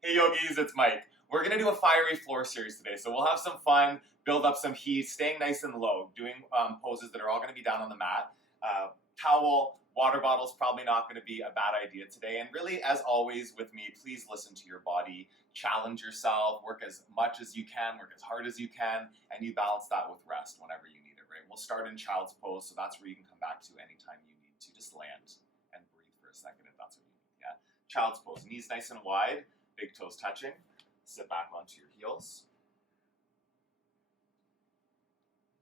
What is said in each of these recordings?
Hey yogis, it's Mike. We're gonna do a fiery floor series today, so we'll have some fun, build up some heat, staying nice and low, doing poses that are all gonna be down on the mat. Towel, water bottle's probably not gonna be a bad idea today. And really, as always with me, please listen to your body, challenge yourself, work as much as you can, work as hard as you can, and you balance that with rest whenever you need it, right? We'll start in child's pose, so that's where you can come back to anytime you need to. Just land and breathe for a second if that's what you need, yeah? Child's pose, knees nice and wide, big toes touching. Sit back onto your heels.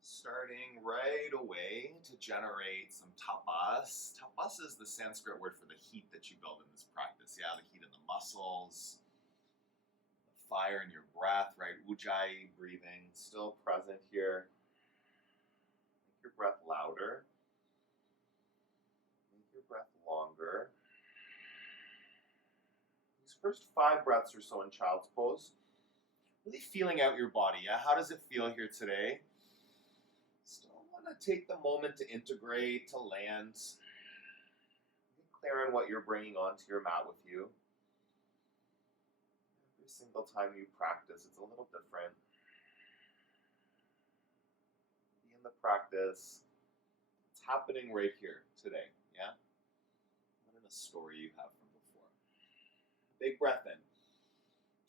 Starting right away to generate some tapas. Tapas is the Sanskrit word for the heat that you build in this practice. Yeah, the heat in the muscles, the fire in your breath, right? Ujjayi breathing, still present here. Make your breath louder. Make your breath longer. First 5 breaths or so in child's pose. Really feeling out your body. Yeah, how does it feel here today? Still want to take the moment to integrate, to land. Be clear on what you're bringing onto your mat with you. Every single time you practice, it's a little different. Be in the practice. It's happening right here today. Yeah? What in a story you have from before. Big breath in.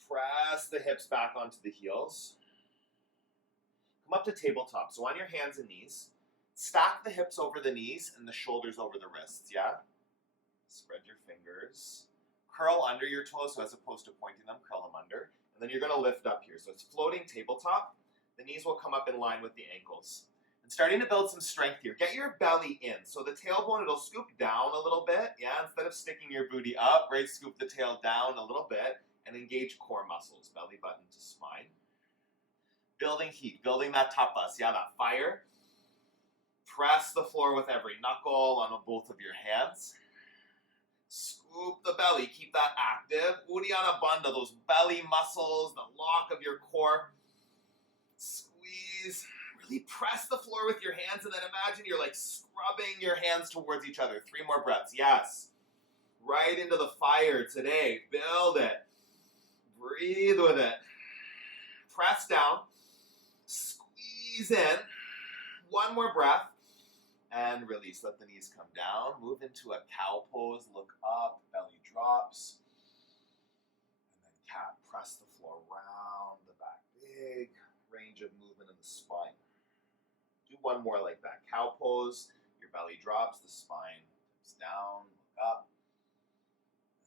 Press the hips back onto the heels. Come up to tabletop. So on your hands and knees, stack the hips over the knees and the shoulders over the wrists, yeah? Spread your fingers. Curl under your toes, so as opposed to pointing them, curl them under. And then you're going to lift up here. So it's floating tabletop. The knees will come up in line with the ankles. And starting to build some strength here. Get your belly in. So the tailbone, it'll scoop down a little bit. Yeah, instead of sticking your booty up, right, scoop the tail down a little bit and engage core muscles, belly button to spine. Building heat, building that tapas, yeah, that fire. Press the floor with every knuckle on both of your hands. Scoop the belly, keep that active. Uddiyana Bandha, those belly muscles, the lock of your core. Squeeze. Really press the floor with your hands and then imagine you're like scrubbing your hands towards each other. 3 more breaths. Yes. Right into the fire today. Build it. Breathe with it. Press down. Squeeze in. 1 more breath. And release. Let the knees come down. Move into a cow pose. Look up. Belly drops. And then cat. Press the floor round the back. Big range of movement in the spine. Do 1 more like that. Cow pose, your belly drops, the spine tips down, look up.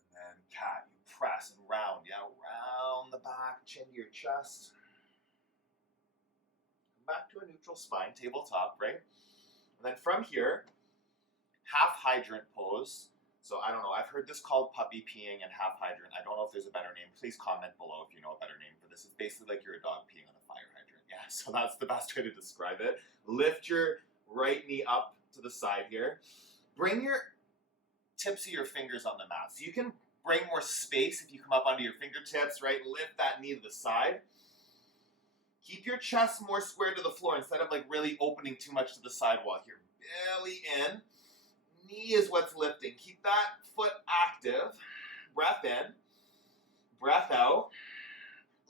And then cat, you press and round, yeah, round the back, chin to your chest. Come back to a neutral spine, tabletop, right? And then from here, half hydrant pose. So I don't know, I've heard this called puppy peeing and half hydrant. I don't know if there's a better name. Please comment below if you know a better name for this. It's basically like you're a dog peeing on a fire hydrant. Yeah, so that's the best way to describe it. Lift your right knee up to the side here. Bring your tips of your fingers on the mat. So you can bring more space if you come up onto your fingertips, right? Lift that knee to the side. Keep your chest more square to the floor instead of like really opening too much to the sidewall here. Belly in. Knee is what's lifting. Keep that foot active. Breath in. Breath out.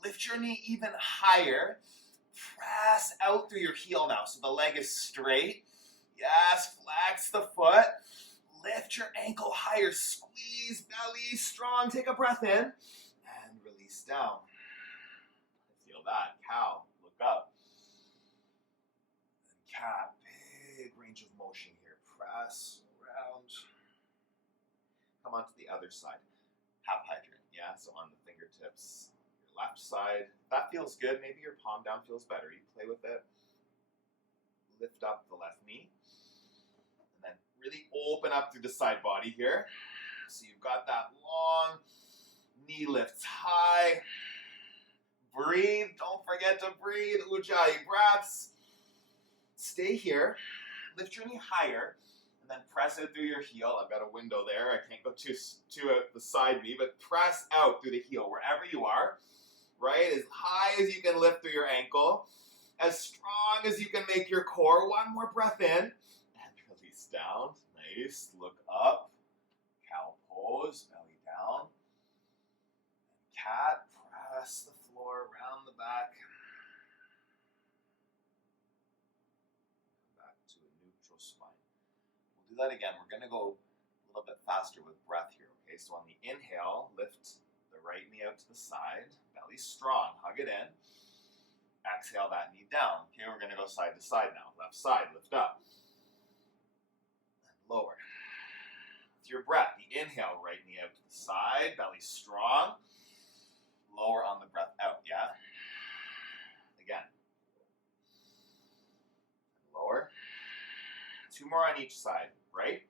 Lift your knee even higher. Press out through your heel now. So the leg is straight. Yes, flex the foot. Lift your ankle higher. Squeeze belly strong. Take a breath in. And release down. Feel that. Cow. Look up. And cat. Big range of motion here. Press around. Come on to the other side. Half hydrant. Yeah, so on the fingertips. Left side. That feels good. Maybe your palm down feels better. You play with it. Lift up the left knee. And then really open up through the side body here. So you've got that long knee lifts high. Breathe. Don't forget to breathe. Ujjayi breaths. Stay here. Lift your knee higher. And then press it through your heel. I've got a window there. I can't go too the side knee, but press out through the heel wherever you are. Right? As high as you can lift through your ankle. As strong as you can make your core. 1 more breath in. And release down. Nice. Look up. Cow pose. Belly down. And cat. Press the floor around the back. Back to a neutral spine. We'll do that again. We're going to go a little bit faster with breath here, okay? So on the inhale, lift the right knee out to the side. Belly strong. Hug it in. Exhale that knee down. Okay, we're going to go side to side now. Left side, lift up. And lower. With your breath, the inhale, right knee out to the side. Belly strong. Lower on the breath out, yeah? Again. Lower. 2 more on each side, right?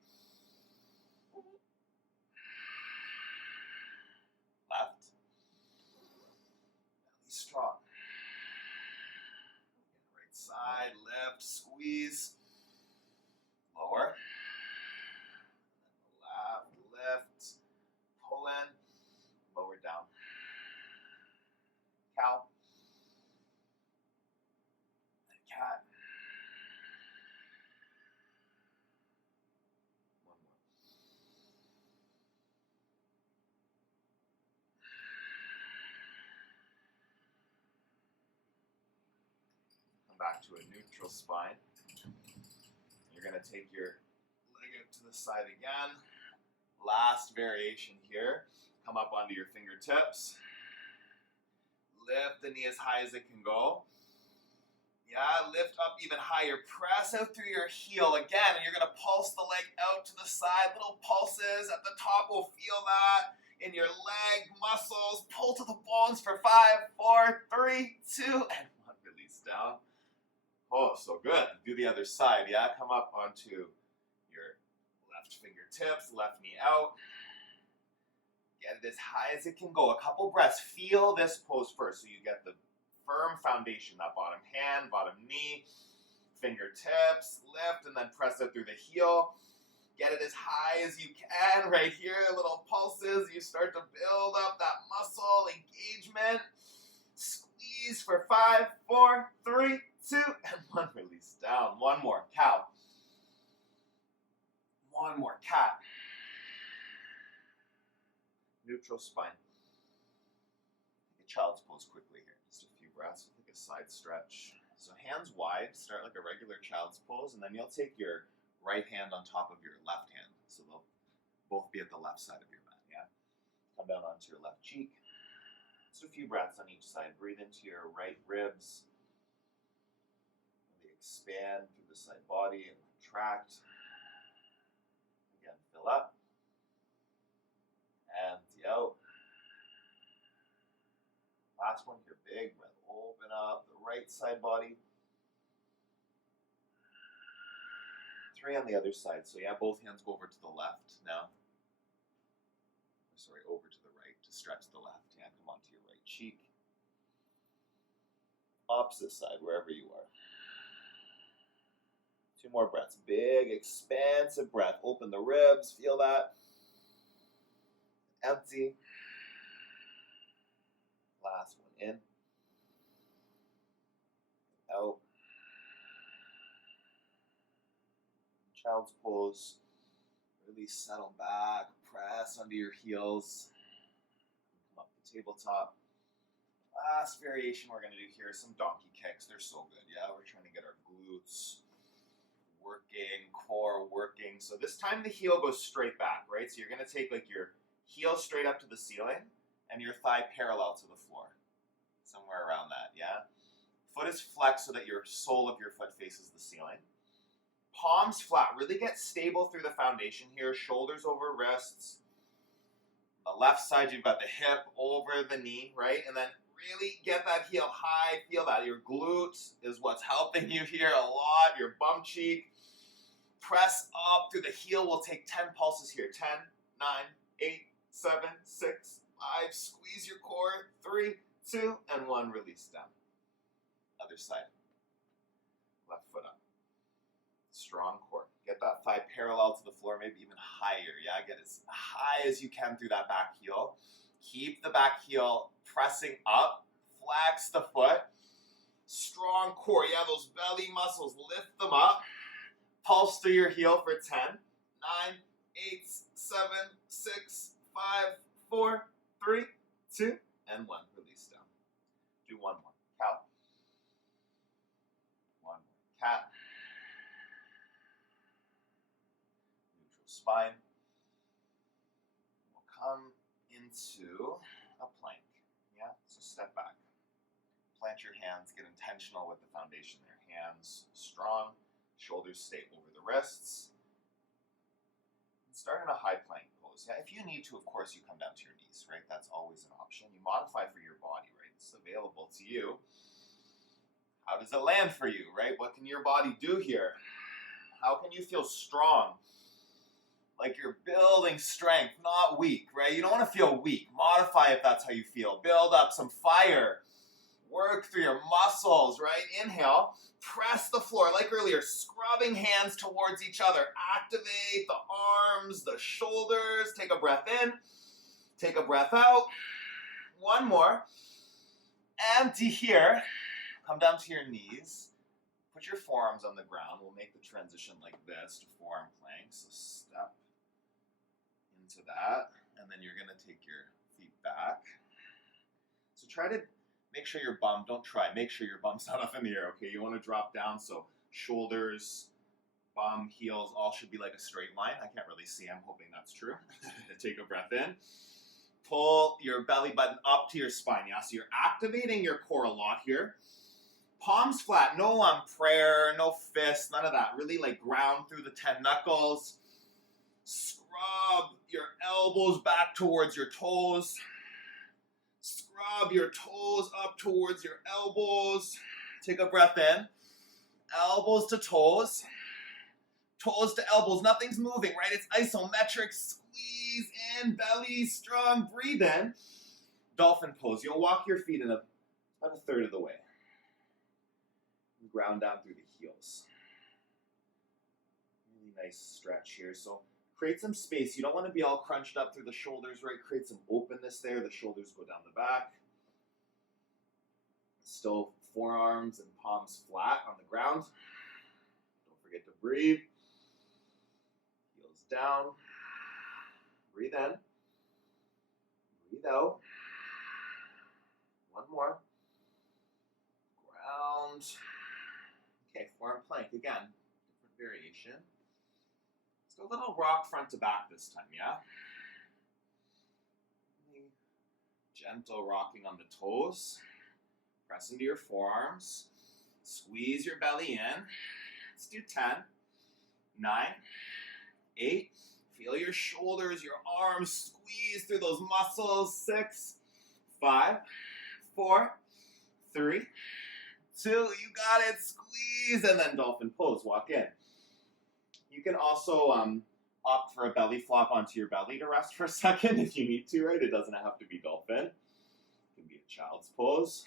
Left. Belly strong. Right side, lift, squeeze. Lower. Left, lift, pull in, lower down. Cow. And cat. One more. Come back to a neutral spine. You're going to take your leg out to the side again. Last variation here. Come up onto your fingertips. Lift the knee as high as it can go. Yeah, lift up even higher. Press out through your heel again, and you're going to pulse the leg out to the side. Little pulses at the top. We'll feel that in your leg muscles. Pull to the bones for 5, 4, 3, 2, and 1. Release down. Oh, so good. Do the other side, yeah? Come up onto your left fingertips, left knee out. Get it as high as it can go. A couple breaths. Feel this pose first. So you get the firm foundation, that bottom hand, bottom knee, fingertips, lift, and then press it through the heel. Get it as high as you can. Right here, little pulses. You start to build up that muscle engagement. Squeeze for 5, 4, 3, 2, and 1. Release down. One more. Cow. One more. Cat. Neutral spine. Take a child's pose quickly here. Just a few breaths. We'll take a side stretch. So hands wide. Start like a regular child's pose, and then you'll take your right hand on top of your left hand. So they'll both be at the left side of your mat, yeah? Come down onto your left cheek. Just a few breaths on each side. Breathe into your right ribs. They expand through the side body and contract. Again, fill up. Empty out. Last one here, big breath. Open up the right side body. 3 on the other side. So yeah, both hands go over to the left now. Sorry, over to the right to stretch the left hand. Come onto your right cheek. Opposite side, wherever you are. 2 more breaths. Big, expansive breath. Open the ribs. Feel that. Empty. Last one in. Out. Child's pose. Really settle back. Press under your heels. Come up the tabletop. Last variation we're going to do here is some donkey kicks. They're so good, yeah? We're trying to get our glutes working, core working. So this time the heel goes straight back, right? So you're going to take like your heel straight up to the ceiling and your thigh parallel to the floor. Somewhere around that, yeah? Foot is flexed so that your sole of your foot faces the ceiling. Palms flat. Really get stable through the foundation here. Shoulders over wrists. On the left side, you've got the hip over the knee, right? And then really get that heel high. Feel that. Your glutes is what's helping you here a lot. Your bum cheek. Press up through the heel. We'll take 10 pulses here. 10, 9, 8, 7, 6, 5. Squeeze your core. 3, 2, and 1. Release down. Other side. Left foot up. Strong core. Get that thigh parallel to the floor, maybe even higher. Yeah, get as high as you can through that back heel. Keep the back heel pressing up. Flex the foot. Strong core. Yeah, those belly muscles. Lift them up. Pulse through your heel for 10, 9, 8, 7, 6, 5, 4, 3, 2, and 1. Release down. cat. Neutral spine. We'll come into a plank. Yeah, so step back. Plant your hands, get intentional with the foundation there. Hands strong, shoulders stay over the wrists. And start in a high plank pose. Yeah, if you need to, of course, you come down to your knees, right? That's always an option. You modify for your body, right? It's available to you. How does it land for you, right? What can your body do here? How can you feel strong? Like you're building strength, not weak, right? You don't want to feel weak. Modify if that's how you feel. Build up some fire. Work through your muscles, right? Inhale, press the floor. Like earlier, scrubbing hands towards each other. Activate the arms, the shoulders. Take a breath in. Take a breath out. One more. Empty here. Come down to your knees. Put your forearms on the ground. We'll make the transition like this to forearm plank. So step into that. And then you're going to take your feet back. So try to make sure your bum, make sure your bum's not up in the air, okay? You want to drop down, so shoulders, bum, heels, all should be like a straight line. I can't really see, I'm hoping that's true. Take a breath in. Pull your belly button up to your spine, yeah? So you're activating your core a lot here. Palms flat, no prayer, no fists, none of that. Really like ground through the 10 knuckles. Scrub your elbows back towards your toes. Scrub your toes up towards your elbows. Take a breath in. Elbows to toes. Toes to elbows. Nothing's moving, right? It's isometric. Squeeze in, belly strong. Breathe in. Dolphin pose. You'll walk your feet in about a third of the way. Ground down through the heels. Really nice stretch here. So create some space. You don't want to be all crunched up through the shoulders, right? Create some openness there. The shoulders go down the back. Still forearms and palms flat on the ground. Don't forget to breathe. Heels down. Breathe in. Breathe out. One more. Ground. Okay, forearm plank again. Different variation. Let's go a little rock front to back this time, yeah? Gentle rocking on the toes. Press into your forearms. Squeeze your belly in. Let's do 10, 9, 8. Feel your shoulders, your arms squeeze through those muscles. 6, 5, 4, 3, 2. You got it. Squeeze and then dolphin pose. Walk in. You can also opt for a belly flop onto your belly to rest for a second if you need to, right? It doesn't have to be dolphin. It can be a child's pose.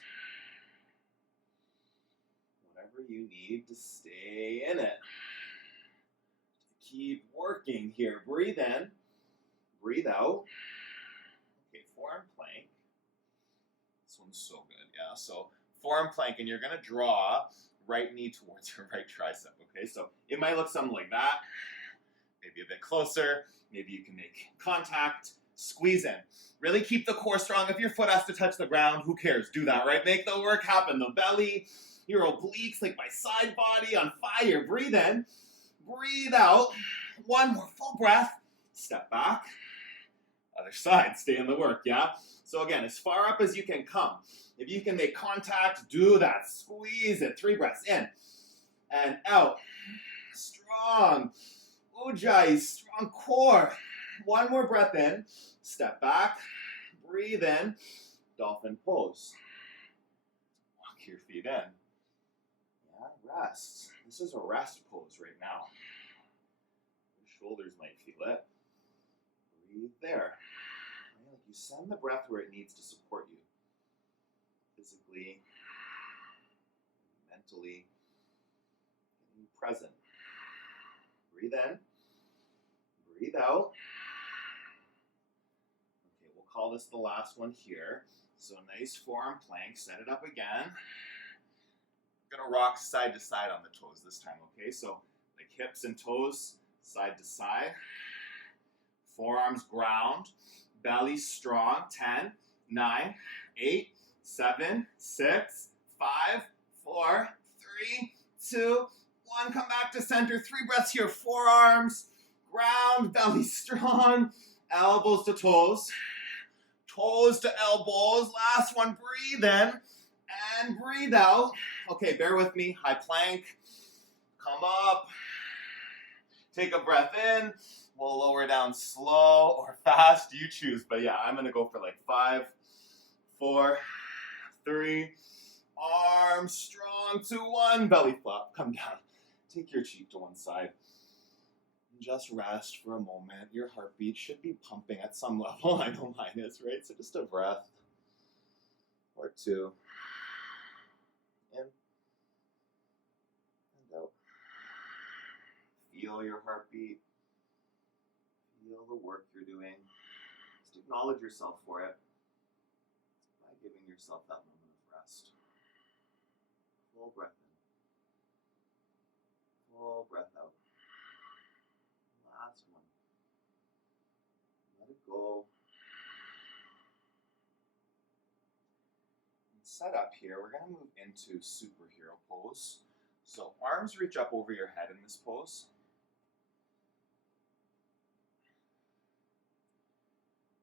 Whatever you need to stay in it. Keep working here. Breathe in. Breathe out. Okay, forearm plank. This one's so good, yeah? So forearm plank, and you're going to draw right knee towards your right tricep, okay? So it might look something like that. Maybe a bit closer. Maybe you can make contact. Squeeze in. Really keep the core strong. If your foot has to touch the ground, who cares? Do that, right? Make the work happen. The belly, your obliques, like my side body on fire. Breathe in. Breathe out. One more full breath. Step back. Other side. Stay in the work, yeah? So again, as far up as you can come. If you can make contact, do that. Squeeze it. 3 breaths in and out. Strong. Ujjayi, strong core. One more breath in. Step back. Breathe in. Dolphin pose. Walk your feet in. Yeah, rest. This is a rest pose right now. Your shoulders might feel it. Breathe there. Like you send the breath where it needs to support you. Physically, mentally, getting present. Breathe in. Breathe out. Okay, we'll call this the last one here. So nice forearm plank. Set it up again. We're going to rock side to side on the toes this time, okay? So like hips and toes, side to side. Forearms ground. Belly strong. 10, 9, 8, 7, 6, 5, 4, 3, 2, 1, come back to center. 3 breaths here. Forearms, ground, belly strong. Elbows to toes. Toes to elbows. Last one, breathe in and breathe out. Okay, bear with me. High plank. Come up. Take a breath in. We'll lower down slow or fast. You choose. But yeah, I'm going to go for like 5, 4, 3. Arms strong to 1. Belly flop. Come down. Take your cheek to one side. Just rest for a moment. Your heartbeat should be pumping at some level. I know mine is, right? So just a breath or 2. In and out. Feel your heartbeat. Feel the work you're doing. Just acknowledge yourself for it by giving yourself that moment of rest. Full breath in. Full breath out. Last one. Let it go. And set up here, we're going to move into superhero pose. So arms reach up over your head in this pose.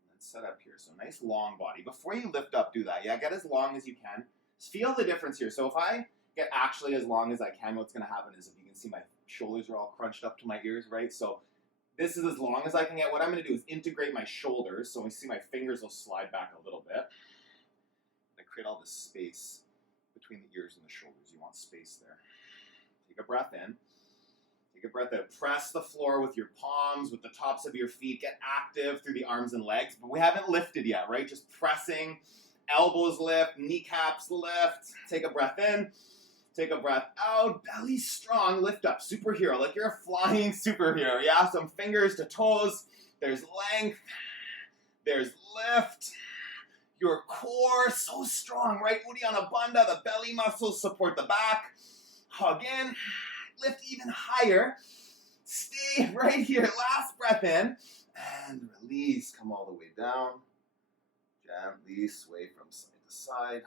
And then set up here. So nice long body. Before you lift up, do that. Yeah, get as long as you can. Just feel the difference here. So if I get actually as long as I can, what's going to happen is, if you can see, my shoulders are all crunched up to my ears, right? So this is as long as I can get. What I'm going to do is integrate my shoulders. So we see my fingers will slide back a little bit. I create all this space between the ears and the shoulders. You want space there. Take a breath in. Take a breath out. Press the floor with your palms, with the tops of your feet. Get active through the arms and legs. But we haven't lifted yet, right? Just pressing. Elbows lift. Kneecaps lift. Take a breath in. Take a breath out. Belly strong. Lift up. Superhero. Like you're a flying superhero. Yeah? Some fingers to toes. There's length. There's lift. Your core so strong, right? Uddiyana Bandha. The belly muscles support the back. Hug in. Lift even higher. Stay right here. Last breath in. And release. Come all the way down. Gently sway from side to side.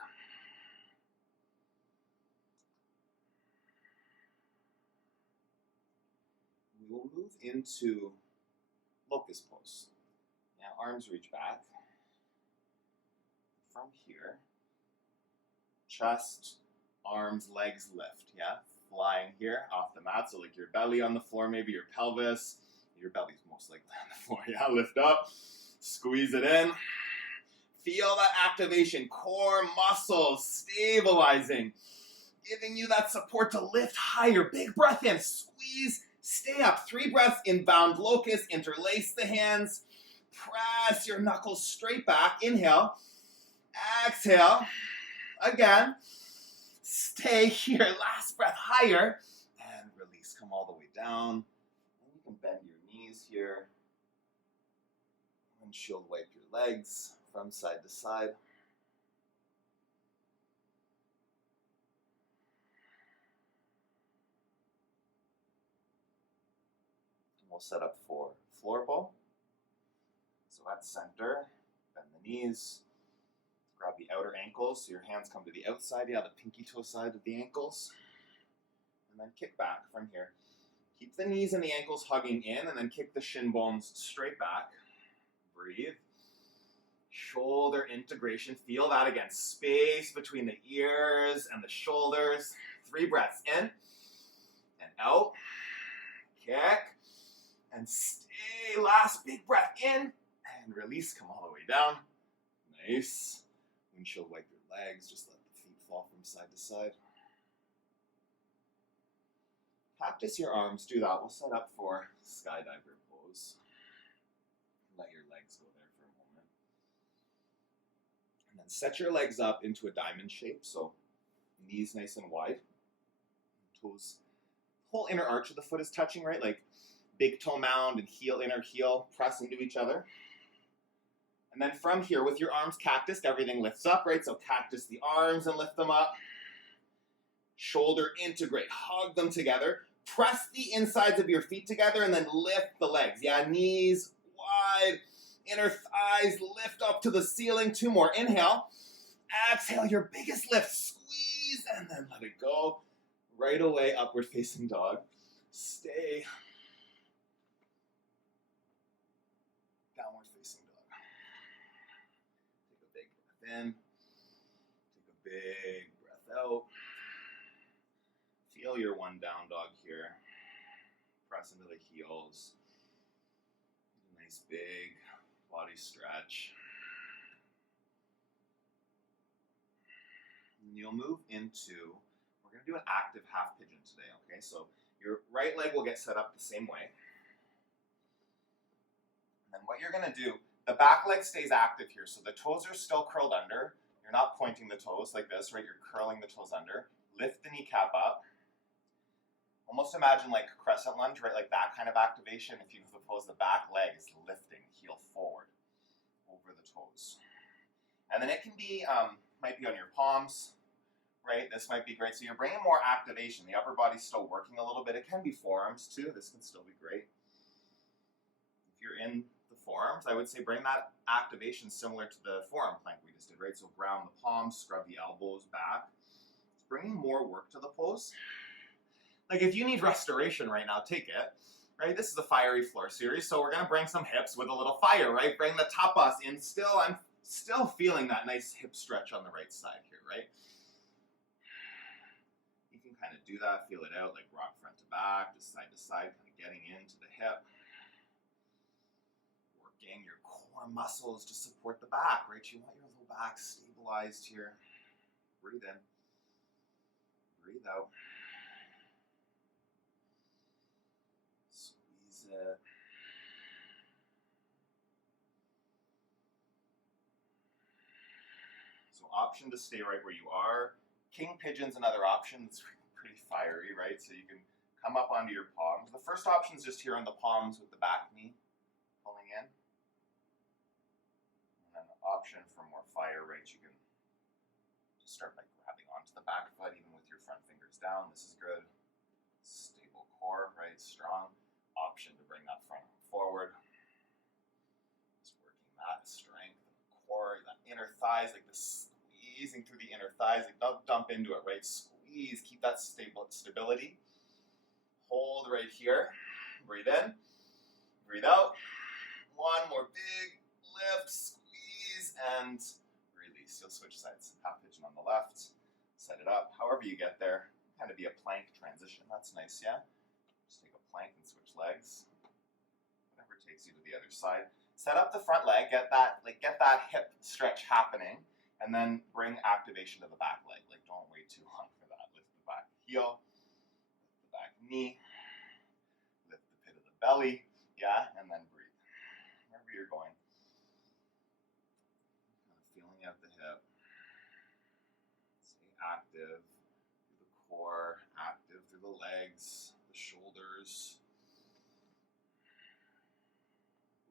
We will move into locust pose. Now arms reach back. From here, chest, arms, legs lift, yeah? Flying here off the mat, so like your belly on the floor, maybe your pelvis. Your belly's most likely on the floor, yeah? Lift up, squeeze it in. Feel that activation, core muscles stabilizing, giving you that support to lift higher. Big breath in, squeeze, stay up. 3 breaths in bound locust, interlace the hands, press your knuckles straight back. Inhale. Exhale. Again. Stay here. Last breath higher. And release. Come all the way down. And you can bend your knees here. Windshield wipe your legs from side to side. And we'll set up for floor ball. So at center, bend the knees. Grab the outer ankles, so your hands come to the outside, yeah, the pinky toe side of the ankles. And then kick back from here. Keep the knees and the ankles hugging in, and then kick the shin bones straight back. Breathe. Shoulder integration, feel that again. Space between the ears and the shoulders. 3 breaths in and out. Kick and stay. Last big breath in and release. Come all the way down. Nice. Windshield wipe your legs, just let the feet fall from side to side. Practice your arms, do that. We'll set up for skydiver pose. Let your legs go there for a moment. And then set your legs up into a diamond shape, so knees nice and wide. Toes, whole inner arch of the foot is touching, right? Like big toe mound and heel, inner heel press into each other. And then from here, with your arms cactused, everything lifts up, right? So cactus the arms and lift them up. Shoulder integrate, hug them together. Press the insides of your feet together and then lift the legs. Yeah, knees wide, inner thighs lift up to the ceiling. 2 more. Inhale. Exhale, your biggest lift. Squeeze and then let it go. Right away, upward facing dog. Stay. Downward facing dog. Take a big breath in. Take a big breath out. Feel your one down dog here. Press into the heels. Nice big body stretch. And you'll move into, we're going to do an active half pigeon today, okay? So your right leg will get set up the same way. And then what you're going to do, the back leg stays active here. So the toes are still curled under. You're not pointing the toes like this, right? You're curling the toes under. Lift the kneecap up. Almost imagine like crescent lunge, right? Like that kind of activation. If you suppose the back leg is lifting, heel forward over the toes. And then it can be, might be on your palms, right? This might be great. So you're bringing more activation. The upper body's still working a little bit. It can be forearms too. This can still be great. If you're in the forearms, I would say bring that activation similar to the forearm plank we just did, right? So ground the palms, scrub the elbows back. It's bringing more work to the pose. Like if you need restoration right now, take it, right? This is a fiery floor series, so we're gonna bring some hips with a little fire, right? Bring the tapas in. I'm still feeling that nice hip stretch on the right side here, right? You can kind of do that, feel it out, like rock front to back, just side to side, kind of getting into the hip. Working your core muscles to support the back, right? You want your low back stabilized here. Breathe in, breathe out. It. So option to stay right where you are. King pigeon's another option. It's pretty fiery, right? So you can come up onto your palms. The first option is just here on the palms with the back knee pulling in. And then the option for more fire, right? You can just start by grabbing onto the back foot even with your front fingers down. This is good. Stable core, right? Strong. Option to bring that front arm forward. Just working that strength in the core, that inner thighs, like the squeezing through the inner thighs. Like don't dump into it, right? Squeeze, keep that stability. Hold right here. Breathe in, breathe out. One more big lift, squeeze, and release. You'll switch sides. Half pigeon on the left. Set it up. However you get there. Kind of be a plank transition. That's nice, yeah? Just take a plank and switch legs. Whatever takes you to the other side. Set up the front leg, get that hip stretch happening, and then bring activation to the back leg. Like don't wait too long for that. Lift the back heel, lift the back knee, lift the pit of the belly, yeah, and then breathe. Wherever you're going. Kind of feeling out the hip. Stay active through the core, active through the legs. Shoulders.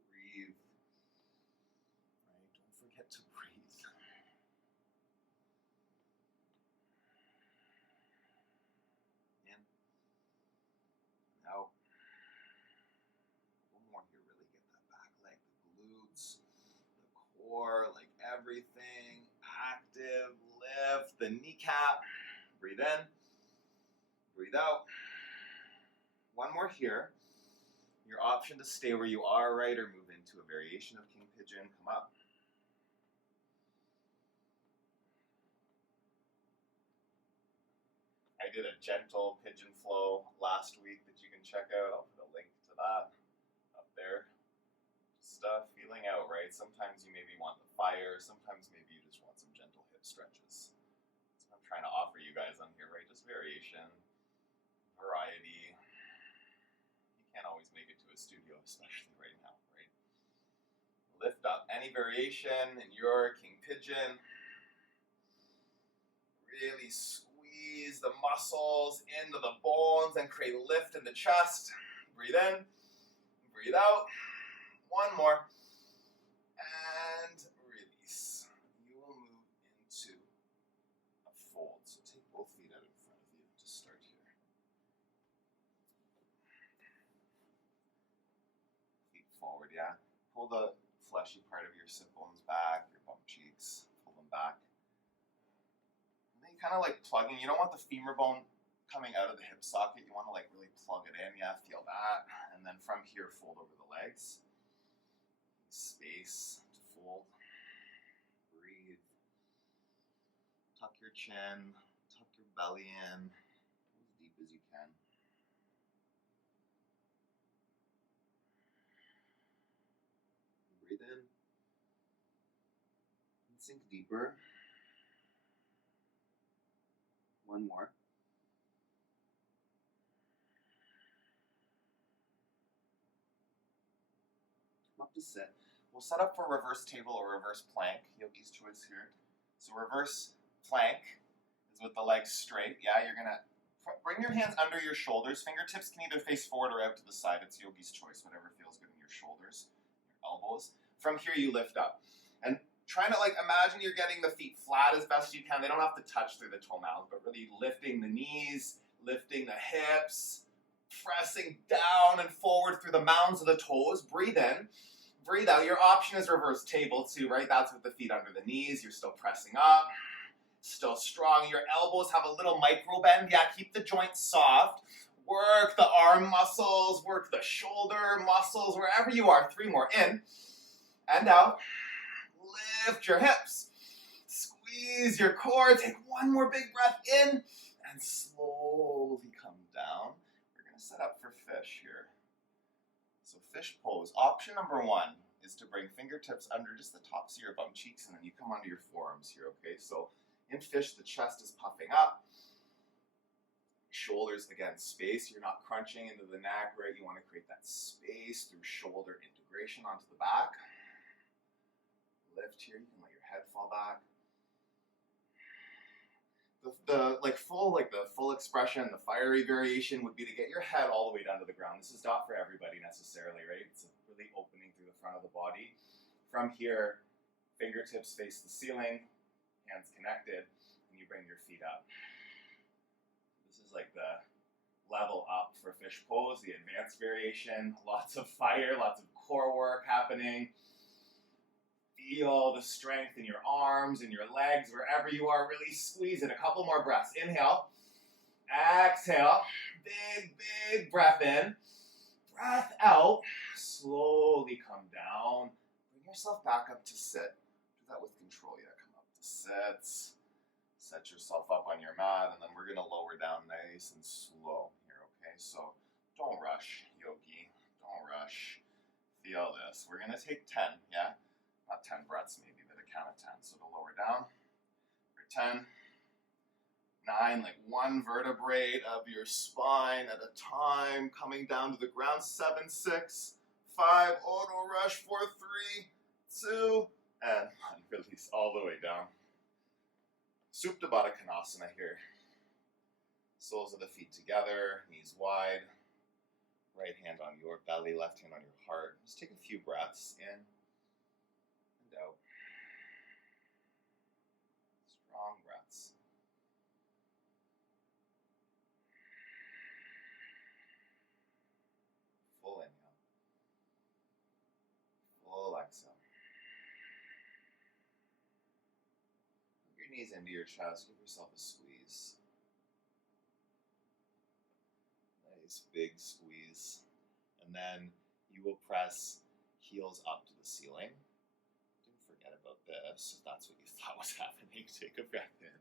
Breathe. Right? Don't forget to breathe. In. Out. One more here. Really get that back leg, the glutes, the core, like everything. Active. Lift the kneecap. Breathe in. Breathe out. One more here. Your option to stay where you are, right, or move into a variation of king pigeon. Come up. I did a gentle pigeon flow last week that you can check out. I'll put a link to that up there. Stuff feeling out, right? Sometimes you maybe want the fire. Sometimes maybe you just want some gentle hip stretches. That's what I'm trying to offer you guys on here, right? Just variation, variety. Can't always make it to a studio, especially right now, right? Lift up any variation in your king pigeon. Really squeeze the muscles into the bones and create lift in the chest. Breathe in, breathe out. One more. And release. You will move into a fold. So take both feet out in front of you. Just start here. Forward, yeah. Pull the fleshy part of your sit bones back, your bum cheeks, pull them back. And then you kind of like plugging. You don't want the femur bone coming out of the hip socket, you want to like really plug it in. Yeah, feel that. And then from here, fold over the legs. Space to fold. Breathe. Tuck your chin. Tuck your belly in. As deep as you can. Breathe in. And sink deeper. One more. Come up to sit. We'll set up for reverse table or reverse plank. Yogi's choice here. So reverse plank is with the legs straight. Yeah, you're gonna bring your hands under your shoulders. Fingertips can either face forward or out to the side. It's Yogi's choice, whatever feels good in your shoulders, your elbows. From here, you lift up. And trying to like imagine you're getting the feet flat as best you can. They don't have to touch through the toenails, but really lifting the knees, lifting the hips, pressing down and forward through the mounds of the toes. Breathe in. Breathe out. Your option is reverse table too, right? That's with the feet under the knees. You're still pressing up. Still strong. Your elbows have a little micro bend. Yeah, keep the joints soft. Work the arm muscles. Work the shoulder muscles. Wherever you are. 3 more. In and out. Lift your hips. Squeeze your core. Take 1 more big breath in and slowly come down. We're going to set up for fish here. So fish pose. Option number 1 is to bring fingertips under just the tops of your bum cheeks, and then you come onto your forearms here, okay? So in fish, the chest is puffing up. Shoulders, again, space. You're not crunching into the neck, right? You want to create that space through shoulder integration onto the back. Lift here. You can let your head fall back. The full expression, the fiery variation would be to get your head all the way down to the ground. This is not for everybody necessarily, right? It's really opening through the front of the body. From here, fingertips face the ceiling, hands connected, and you bring your feet up. This is like the level up for fish pose, the advanced variation. Lots of fire, lots of core work happening. Feel the strength in your arms and your legs, wherever you are. Really squeeze it. A couple more breaths. Inhale. Exhale. Big, big breath in. Breath out. Slowly come down. Bring yourself back up to sit. Do that with control. Yeah, come up to sit. Set yourself up on your mat, and then we're going to lower down nice and slow here, okay? So don't rush, yogi. Don't rush. Feel this. We're going to take 10, yeah? Not 10 breaths maybe, but a count of 10. So to lower down, for 10, 9, like 1 vertebrae of your spine at a time, coming down to the ground. 7, 6, 5, auto rush, 4, 3, 2, and 1. Release all the way down. Supta Baddha Konasana here. Soles of the feet together, knees wide. Right hand on your belly, left hand on your heart. Just take a few breaths in. Out. Strong breaths. Full inhale. Full exhale. Put your knees into your chest. Give yourself a squeeze. Nice big squeeze. And then you will press heels up to the ceiling. Forget about this, if that's what you thought was happening. Take a breath in.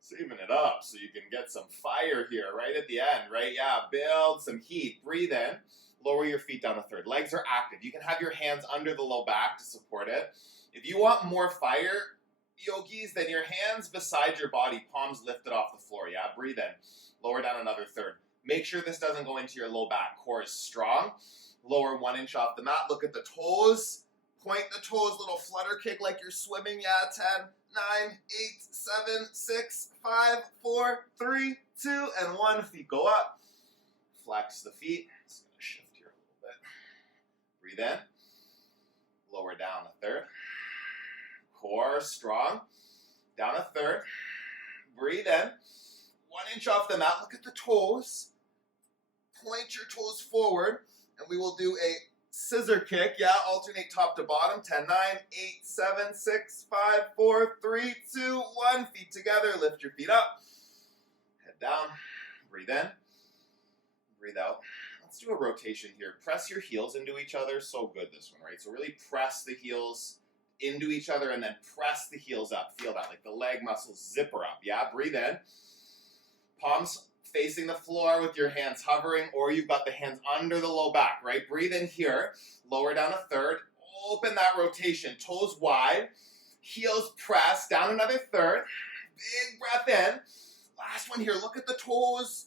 Saving it up so you can get some fire here right at the end, right? Yeah, build some heat. Breathe in. Lower your feet down a third. Legs are active. You can have your hands under the low back to support it. If you want more fire, yogis, then your hands beside your body, palms lifted off the floor, yeah? Breathe in. Lower down another third. Make sure this doesn't go into your low back. Core is strong. Lower 1 inch off the mat. Look at the toes. Point the toes, little flutter kick like you're swimming. Yeah, 10, 9, 8, 7, 6, 5, 4, 3, 2, and 1. Feet go up. Flex the feet. Just going to shift here a little bit. Breathe in. Lower down a third. Core strong. Down a third. Breathe in. 1 inch off the mat. Look at the toes. Point your toes forward, and we will do a scissor kick, yeah, alternate top to bottom. 10, 9, 8, 7, 6, 5, 4, 3, 2, 1. Feet together, lift your feet up. Head down. Breathe in. Breathe out. Let's do a rotation here. Press your heels into each other. So good, this one, right? So really press the heels into each other and then press the heels up. Feel that, like the leg muscles zipper up. Yeah, breathe in. Palms facing the floor with your hands hovering, or you've got the hands under the low back, right? Breathe in here. Lower down a third. Open that rotation. Toes wide. Heels press. Down another third. Big breath in. Last one here. Look at the toes.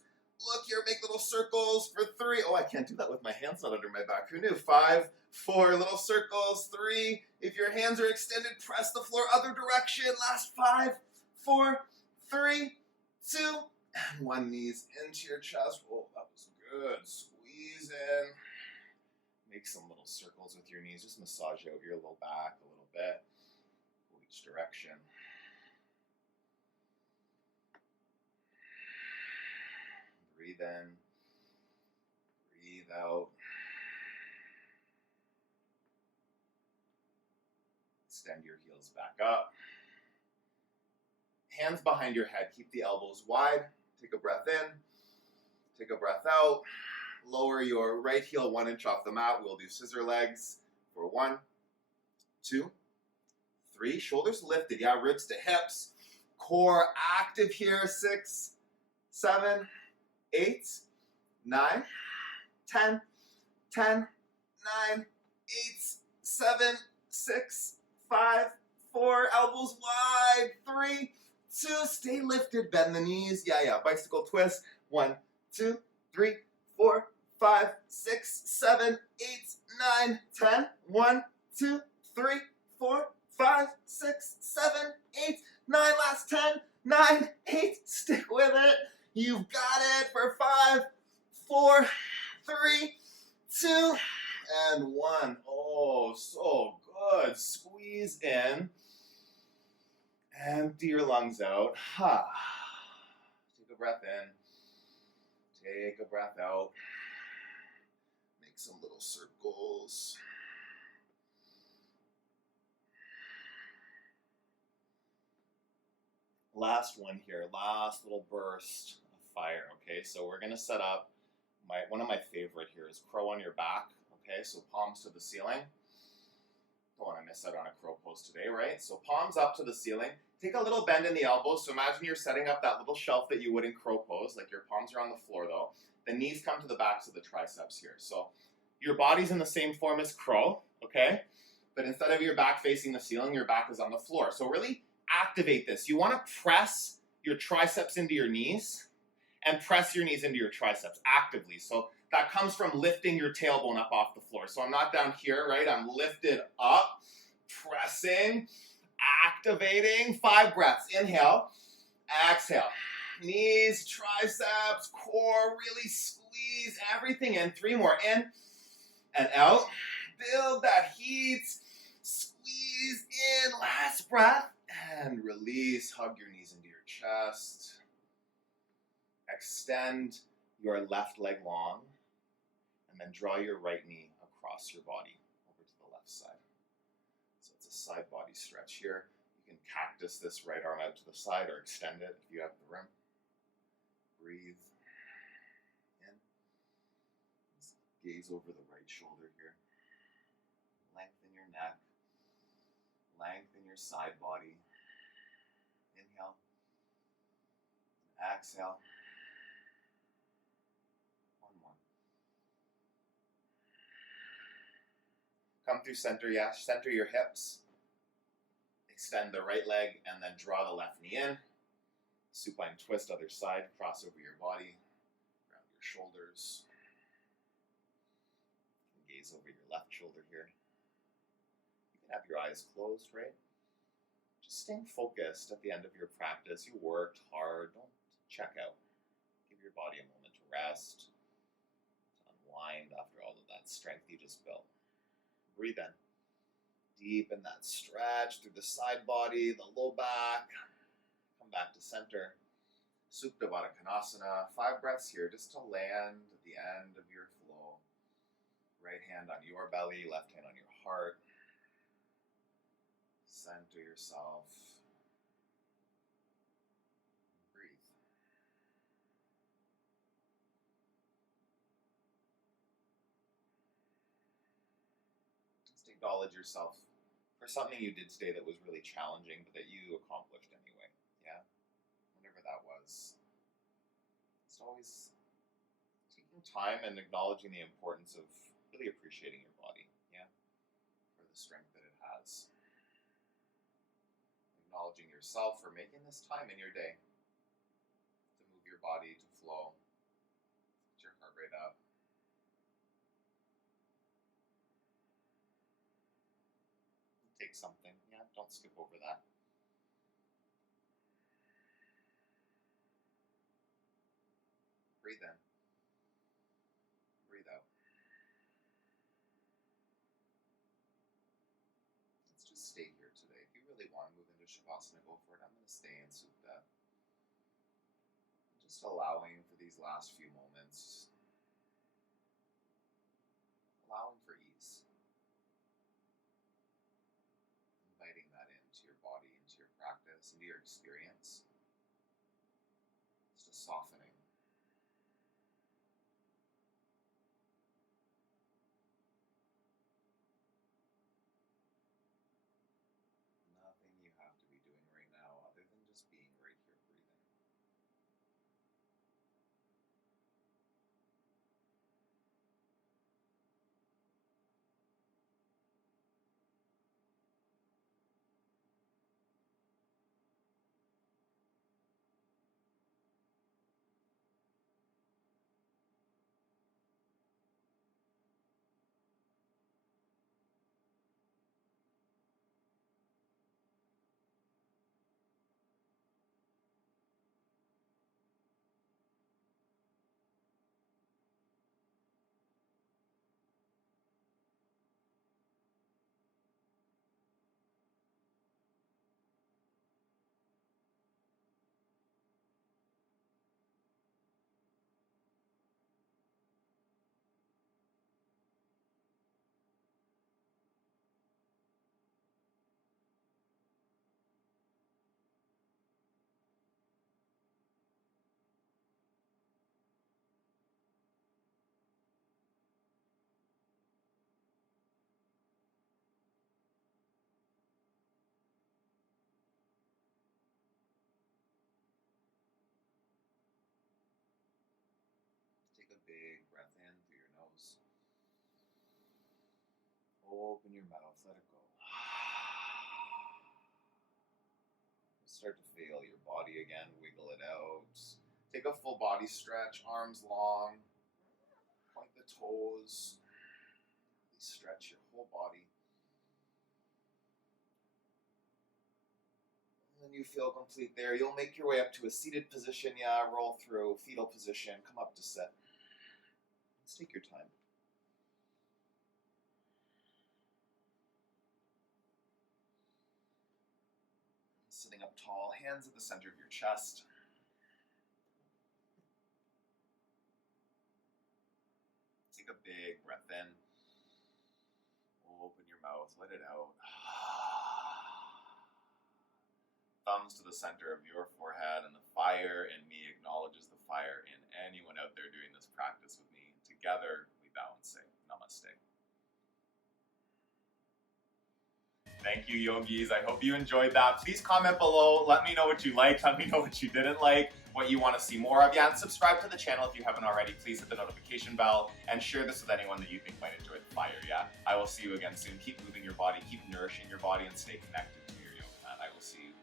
Look here, make little circles for 3. Oh, I can't do that with my hands not under my back. Who knew? 5, 4, little circles. 3. If your hands are extended, press the floor other direction. Last 5, 4, 3, 2, and 1. Knees into your chest. Oh, that was good. Squeeze in. Make some little circles with your knees. Just massage out your low back a little bit. Go each direction. Breathe in, breathe out. Extend your heels back up. Hands behind your head. Keep the elbows wide. Take a breath in. Take a breath out. Lower your right heel 1 inch off the mat. We'll do scissor legs for 1, 2, 3. Shoulders lifted. Yeah, ribs to hips. Core active here. 6, 7, 8, 9, 10, 10, 9, 8, 7, 6, 5, 4, elbows wide, 3, 2, stay lifted, bend the knees, yeah, bicycle twist, 1, 2, 3, 4, 5, 6, 7, 8, 9, 10, 1, 2, 3, 4, 5, 6, 7, 8, 9, last 10, 9, 8, stick with it. You've got it for 5, 4, 3, 2, and 1. Oh, so good. Squeeze in. Empty your lungs out. Take a breath in. Take a breath out. Make some little circles. Last one here, last little burst of fire, okay? So we're gonna set up, one of my favorite here is crow on your back, okay? So palms to the ceiling. Don't wanna miss out on a crow pose today, right? So palms up to the ceiling. Take a little bend in the elbows. So imagine you're setting up that little shelf that you would in crow pose, like your palms are on the floor though. The knees come to the backs of the triceps here. So your body's in the same form as crow, okay? But instead of your back facing the ceiling, your back is on the floor. So really activate this. You want to press your triceps into your knees and press your knees into your triceps actively. So that comes from lifting your tailbone up off the floor. So I'm not down here, right? I'm lifted up, pressing, activating. 5 breaths. Inhale, exhale. Knees, triceps, core, really squeeze everything in. 3 more. In and out. Build that heat. Squeeze in. Last breath. And release. Hug your knees into your chest. Extend your left leg long. And then draw your right knee across your body over to the left side. So it's a side body stretch here. You can cactus this right arm out to the side or extend it if you have the room. Breathe in. Gaze over the right shoulder here. Lengthen your neck. Lengthen your side body. Inhale. Exhale. One more. Come through center, yeah. Center your hips. Extend the right leg and then draw the left knee in. Supine twist, other side. Cross over your body. Grab your shoulders. Gaze over your left shoulder here. You can have your eyes closed, right? Just staying focused at the end of your practice. You worked hard. Don't check out. Give your body a moment to rest, to unwind after all of that strength you just built. Breathe in. Deepen that stretch through the side body, the low back. Come back to center. Supta Baddha Konasana. 5 breaths here just to land at the end of your flow. Right hand on your belly, left hand on your heart. Center yourself. Breathe. acknowledge yourself for something you did today that was really challenging, but that you accomplished anyway. Yeah? Whatever that was. It's always taking time and acknowledging the importance of really appreciating your body. Yeah? For the strength that it has. Acknowledging yourself for making this time in your day to move your body, to flow, get your heart rate up. Take something, yeah, don't skip over that. Breathe in, breathe out. Let's just stay here today. If you really want to move into Shavasana, go for it. I'm going to stay in Supta. Just allowing for these last few moments, allowing for ease. Inviting that into your body, into your practice, into your experience. Just a softening. Nothing you have to be doing right now other than just being right here breathing. Take a big breath in through your nose. Open your mouth, let it go. Start to feel your body again, wiggle it out. Take a full body stretch, arms long. Point the toes. Stretch your whole body. When you feel complete there, you'll make your way up to a seated position. Yeah, roll through fetal position, come up to sit. Let's take your time. Sitting up tall, hands at the center of your chest. Take a big breath in. Open your mouth, let it out. Thumbs to the center of your forehead, and the fire in me acknowledges the fire in anyone out there doing this practice with me. Together, we bow and say, Namaste. Thank you, yogis. I hope you enjoyed that. Please comment below. Let me know what you liked. Let me know what you didn't like, what you want to see more of. Yeah, and subscribe to the channel if you haven't already. Please hit the notification bell and share this with anyone that you think might enjoy the fire, yeah? I will see you again soon. Keep moving your body, keep nourishing your body, and stay connected to your yoga mat. I will see you